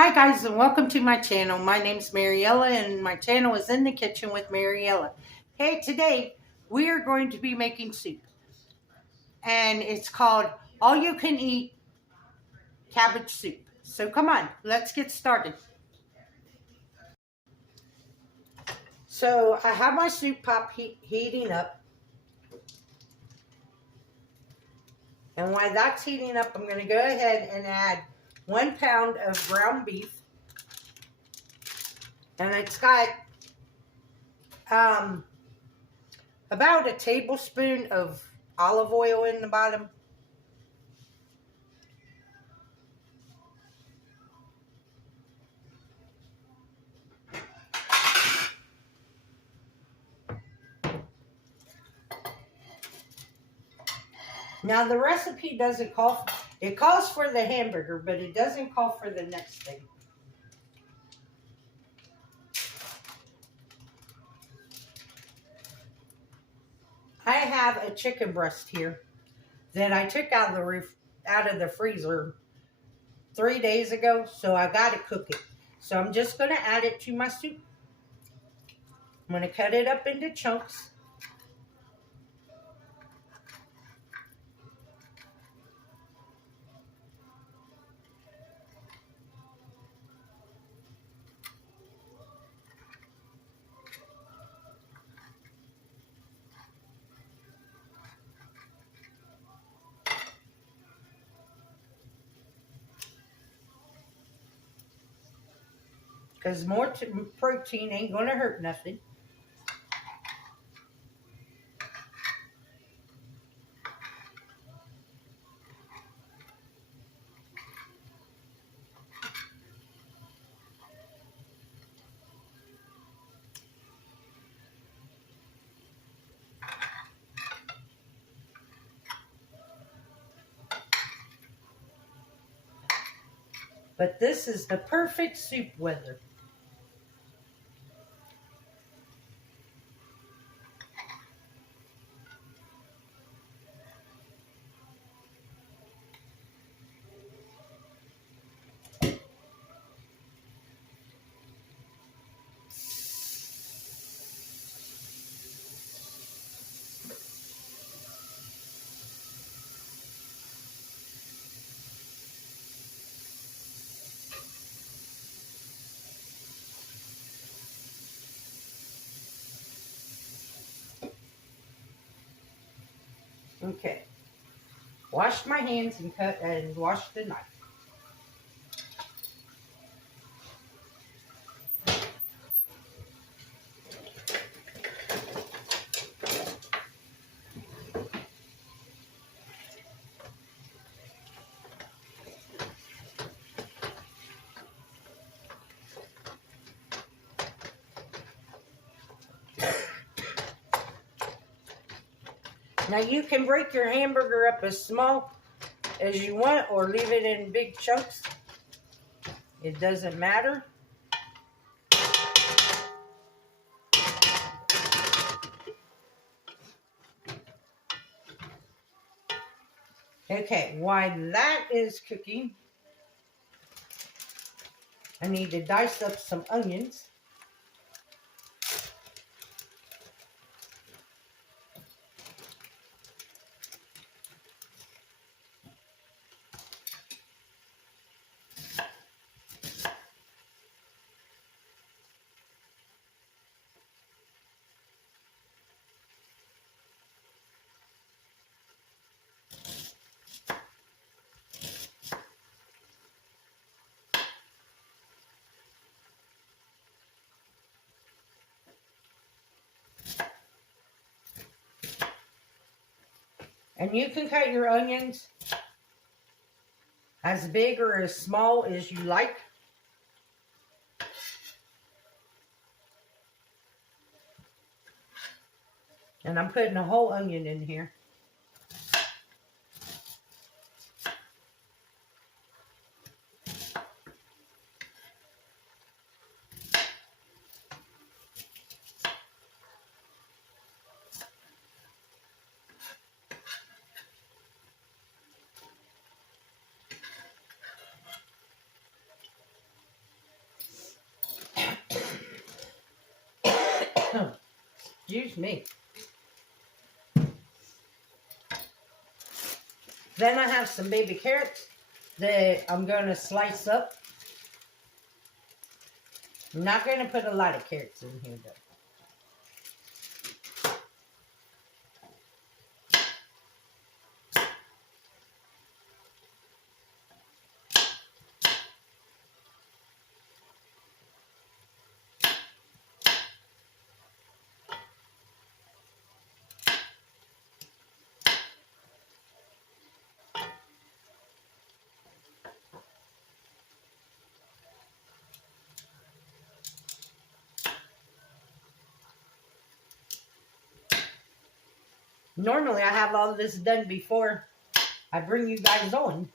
Hi guys and welcome to my channel. My name's Mariella and my channel is In the Kitchen with Mariella. Hey, today we are going to be making soup and it's called All You Can Eat Cabbage Soup. So come on, let's get started. So I have my soup pot heating up, and while that's heating up, I'm going to go ahead and add 1 pound of ground beef, and it's got about a tablespoon of olive oil in the bottom. Now the recipe doesn't call, it calls for the hamburger, but it doesn't call for the next thing. I have a chicken breast here that I took out of the freezer 3 days ago, so I got to cook it. So I'm just going to add it to my soup. I'm going to cut it up into chunks. Because more protein ain't going to hurt nothing. But this is the perfect soup weather. Okay. Wash my hands and cut and wash the knife. Now you can break your hamburger up as small as you want or leave it in big chunks. It doesn't matter. Okay, while that is cooking, I need to dice up some onions. And you can cut your onions as big or as small as you like. And I'm putting a whole onion in here. Excuse me. Then I have some baby carrots that I'm going to slice up. I'm not going to put a lot of carrots in here though. Normally I have all this done before I bring you guys on.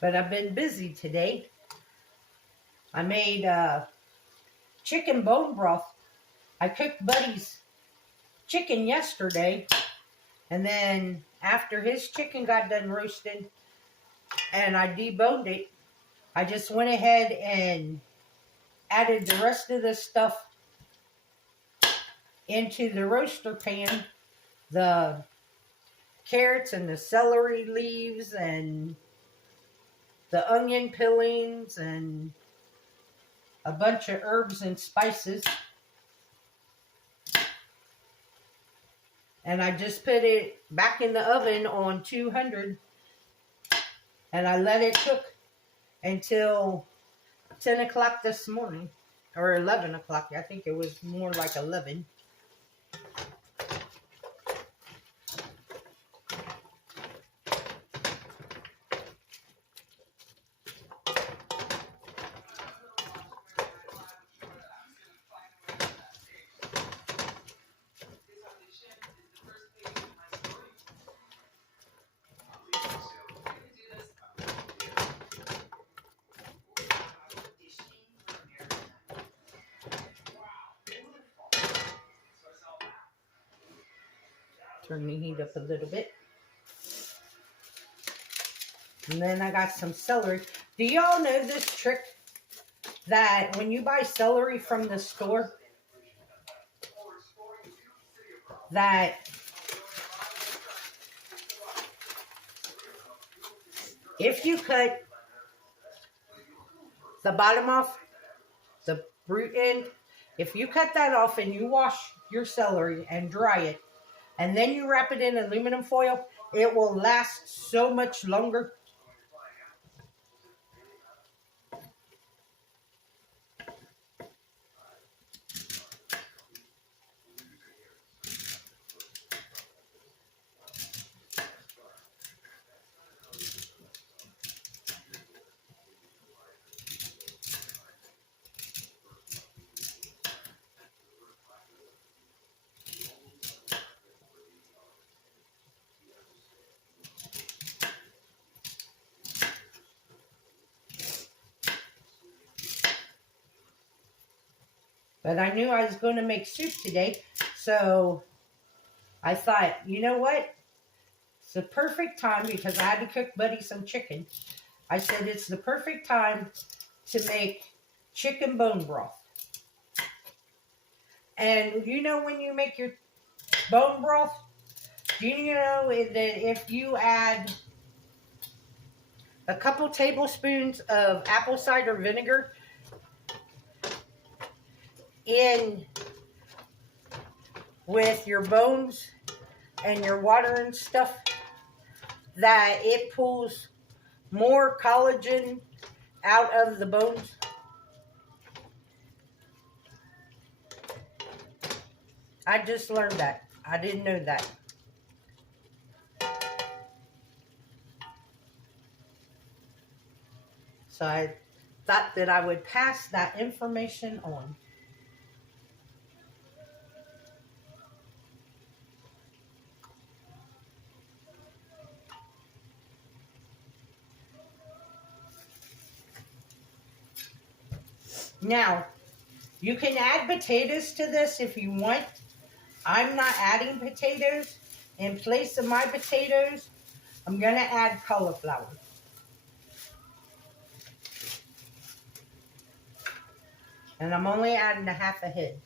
But I've been busy today. I made chicken bone broth. I cooked Buddy's chicken yesterday. And then after his chicken got done roasting and I deboned it, I just went ahead and added the rest of the stuff into the roaster pan. The carrots and the celery leaves and the onion peelings and a bunch of herbs and spices. And I just put it back in the oven on 200 and I let it cook until 10 o'clock this morning, or 11 o'clock. I think it was more like 11. Turn the heat up a little bit. And then I got some celery. Do y'all know this trick? That when you buy celery from the store, that if you cut the bottom off, the root end, if you cut that off and you wash your celery and dry it, and then you wrap it in aluminum foil, it will last so much longer. But I knew I was going to make soup today, so I thought, you know what? It's the perfect time, because I had to cook Buddy some chicken. I said it's the perfect time to make chicken bone broth. And you know when you make your bone broth, do you know that if you add a couple tablespoons of apple cider vinegar in with your bones and your water and stuff, that it pulls more collagen out of the bones? I just learned that. I didn't know that. So I thought that I would pass that information on. Now, you can add potatoes to this if you want. I'm not adding potatoes. In place of my potatoes, I'm going to add cauliflower. And I'm only adding a half a head.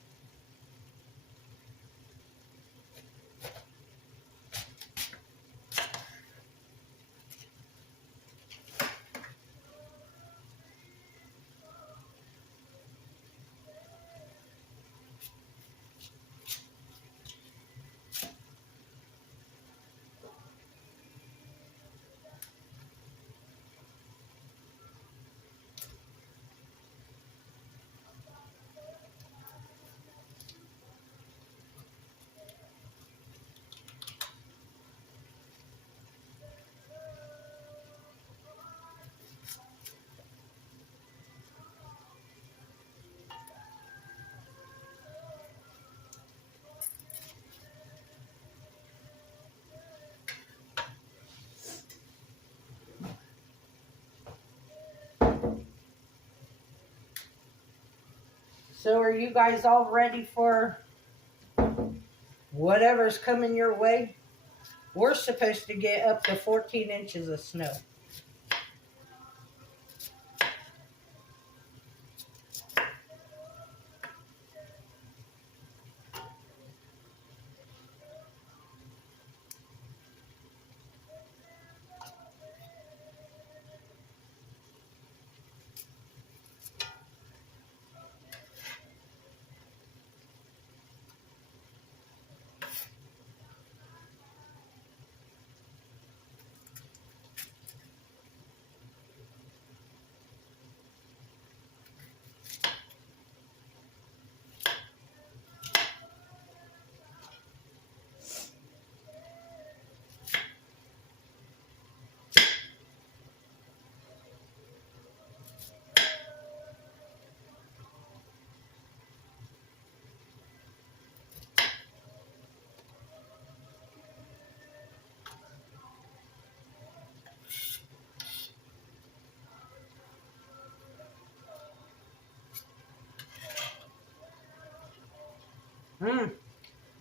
So are you guys all ready for whatever's coming your way? We're supposed to get up to 14 inches of snow.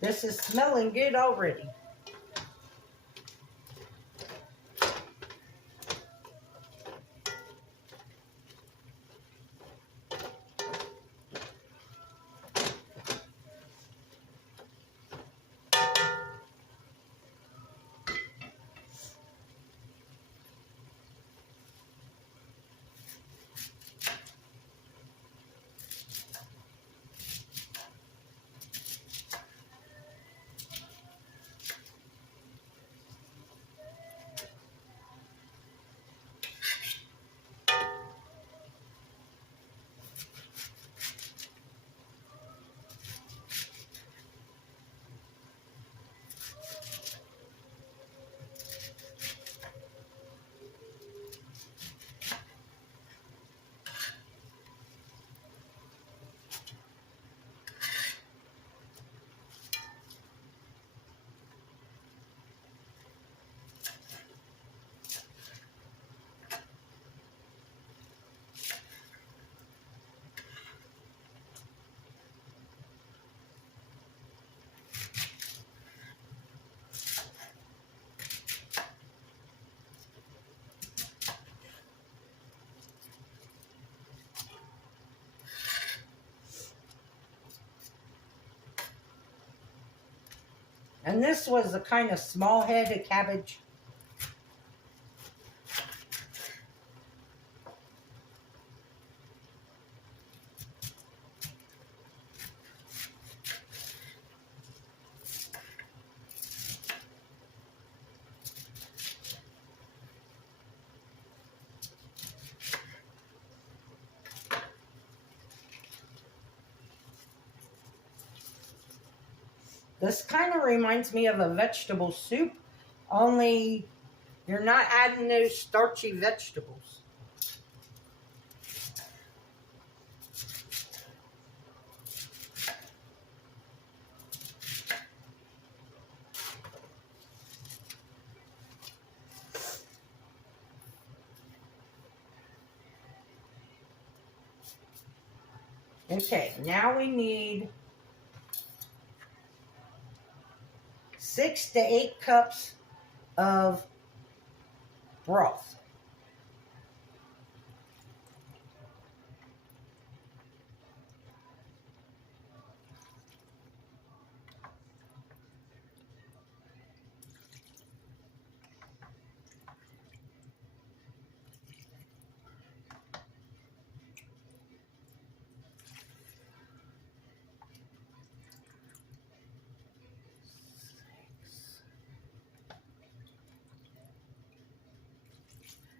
This is smelling good already. And this was a kind of small head of cabbage. This kind of reminds me of a vegetable soup, only you're not adding those starchy vegetables. Okay, now we need 6 to 8 cups of broth.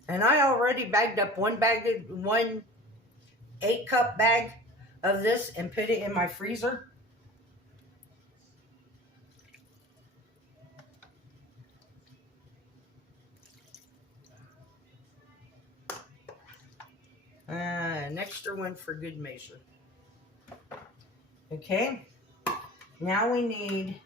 And I already bagged up one 8-cup bag of this and put it in my freezer. An extra one for good measure. Okay, now we need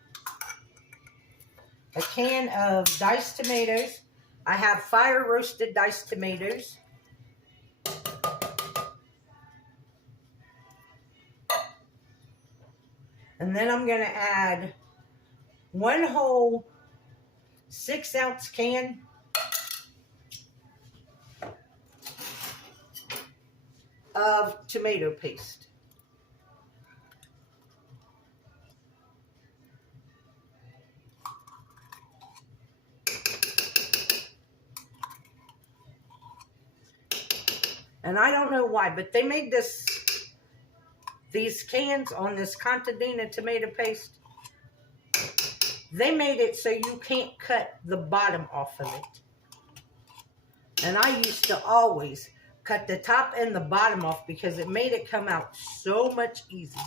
a can of diced tomatoes. I have fire roasted diced tomatoes. And then I'm going to add one whole 6-ounce can of tomato paste. And I don't know why, but they made these cans on this Contadina tomato paste. They made it so you can't cut the bottom off of it. And I used to always cut the top and the bottom off because it made it come out so much easier.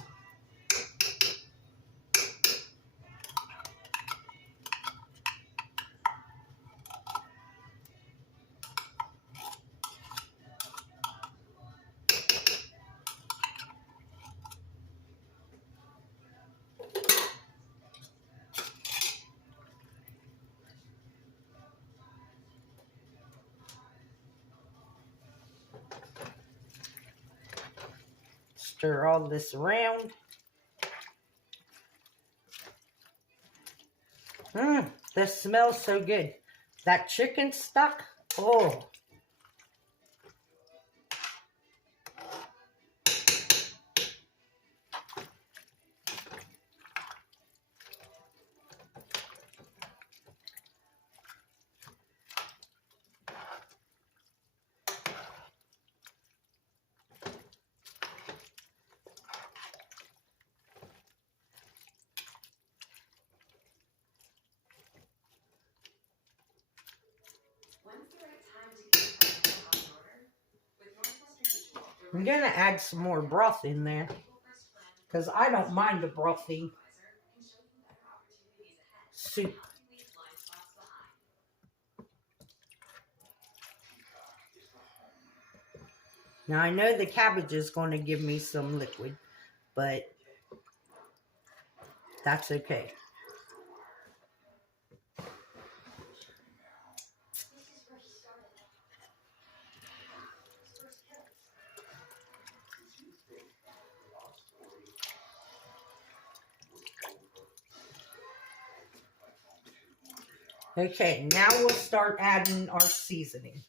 Stir all this around. This smells so good. That chicken stock, oh. I'm going to add some more broth in there because I don't mind a brothy soup. Now I know the cabbage is going to give me some liquid, but that's okay. Okay, now we'll start adding our seasoning.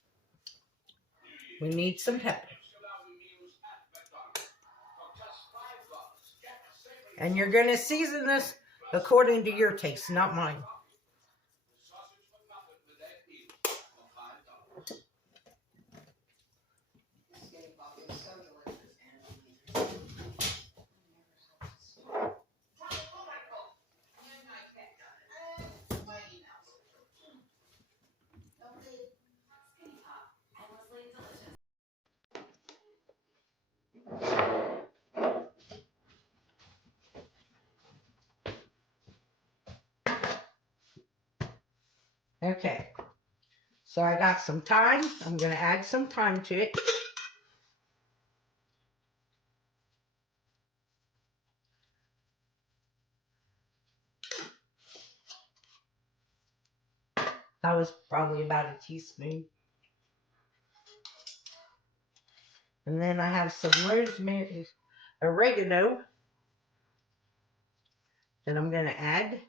We need some pepper. And you're going to season this according to your taste, not mine. Okay, so I got some thyme. I'm going to add some thyme to it. That was probably about a teaspoon. And then I have some rosemary, oregano that I'm going to add.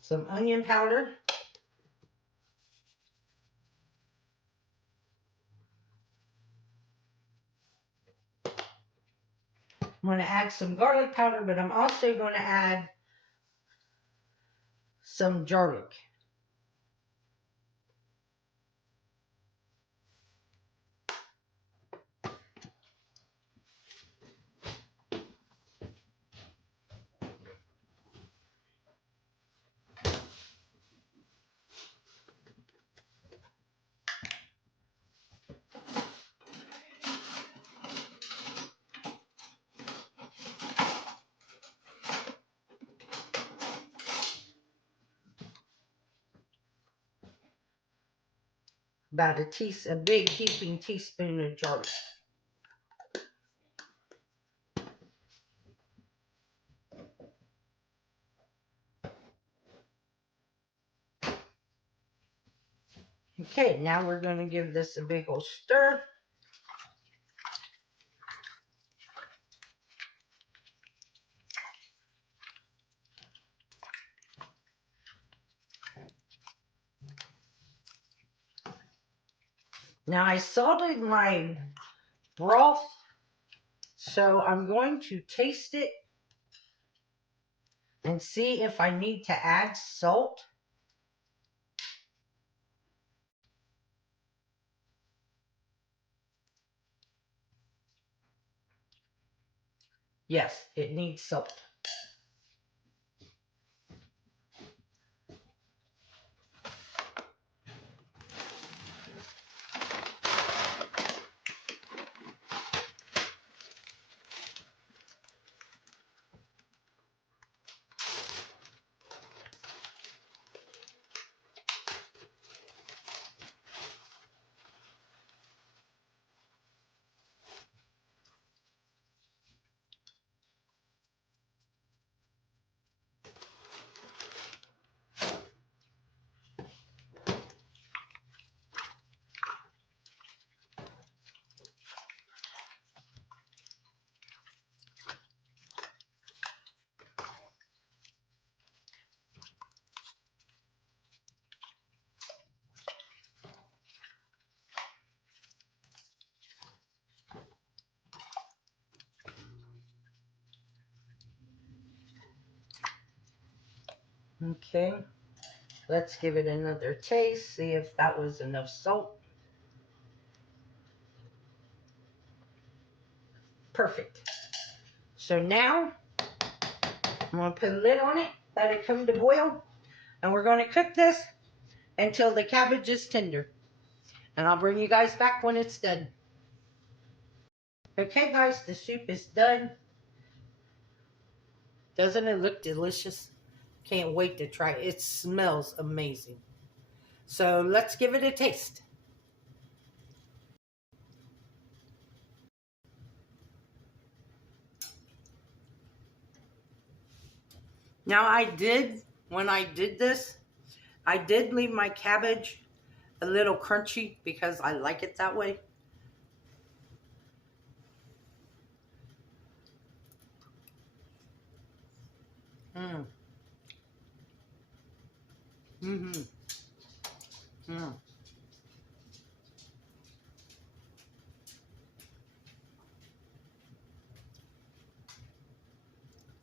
Some onion powder. I'm going to add some garlic powder, but I'm also going to add some garlic. About a big heaping teaspoon of garlic. Okay, now we're going to give this a big old stir. Now I salted my broth, so I'm going to taste it and see if I need to add salt. Yes, it needs salt. Okay, let's give it another taste, see if that was enough salt. Perfect. So now I'm going to put a lid on it, let it come to boil, and we're going to cook this until the cabbage is tender. And I'll bring you guys back when it's done. Okay guys, the soup is done. Doesn't it look delicious? Can't wait to try it. It smells amazing. So let's give it a taste. Now when I did this, I did leave my cabbage a little crunchy because I like it that way. Mm. Mm-hmm. Mm.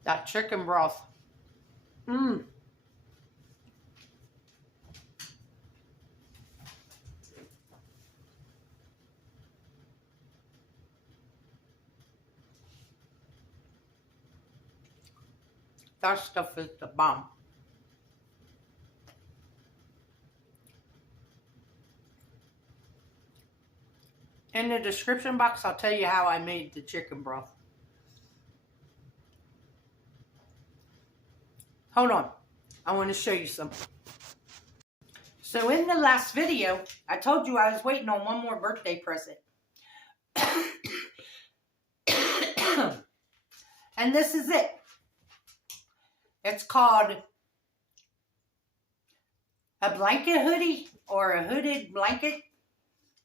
That chicken broth. Mmm. That stuff is the bomb. In the description box, I'll tell you how I made the chicken broth. Hold on. I want to show you something. So in the last video, I told you I was waiting on one more birthday present. And this is it. It's called a blanket hoodie or a hooded blanket.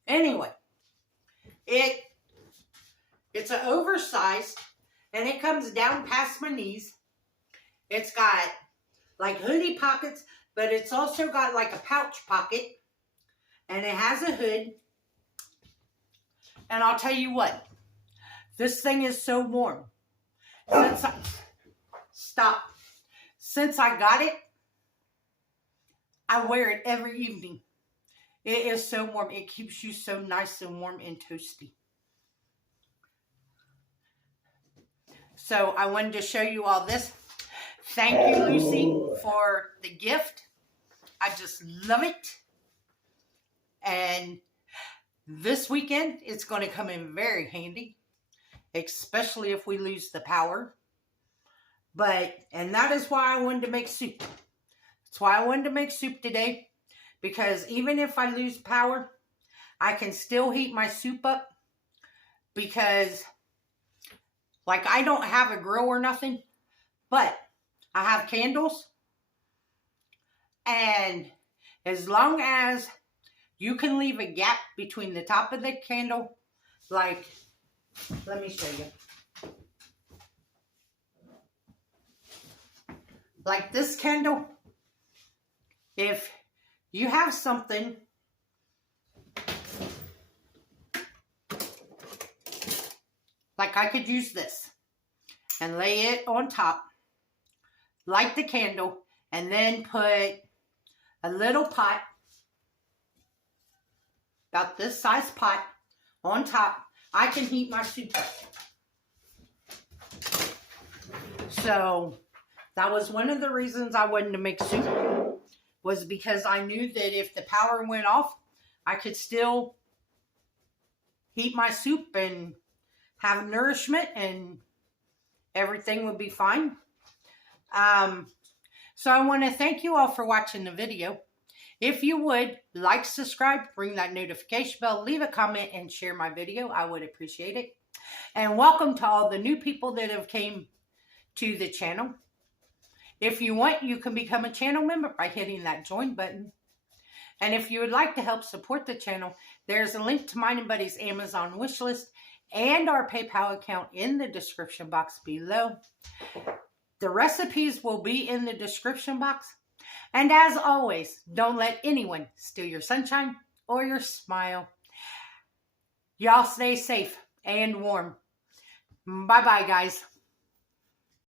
Anyway, it's an oversized and it comes down past my knees. It's got like hoodie pockets, but it's also got like a pouch pocket, and it has a hood. And I'll tell you what, this thing is so warm. Since I got it, I wear it every evening. It is so warm. It keeps you so nice and warm and toasty. So I wanted to show you all this. Thank you, Lucy, for the gift. I just love it. And this weekend, it's going to come in very handy, especially if we lose the power. And that is why I wanted to make soup. That's why I wanted to make soup today, because even if I lose power, I can still heat my soup up because, like, I don't have a grill or nothing, but I have candles. And as long as you can leave a gap between the top of the candle, like, let me show you. Like this candle, if you have something like, I could use this and lay it on top, light the candle, and then put a little pot, about this size pot, on top. I can heat my soup up. So that was one of the reasons I wanted to make soup, was because I knew that if the power went off, I could still heat my soup and have nourishment and everything would be fine. So I want to thank you all for watching the video. If you would, like, subscribe, ring that notification bell, leave a comment, and share my video. I would appreciate it. And welcome to all the new people that have came to the channel. If you want, you can become a channel member by hitting that join button. And if you would like to help support the channel, there's a link to mine and Buddy's Amazon wish list and our PayPal account in the description box below. The recipes will be in the description box. And as always, don't let anyone steal your sunshine or your smile. Y'all stay safe and warm. Bye-bye, guys.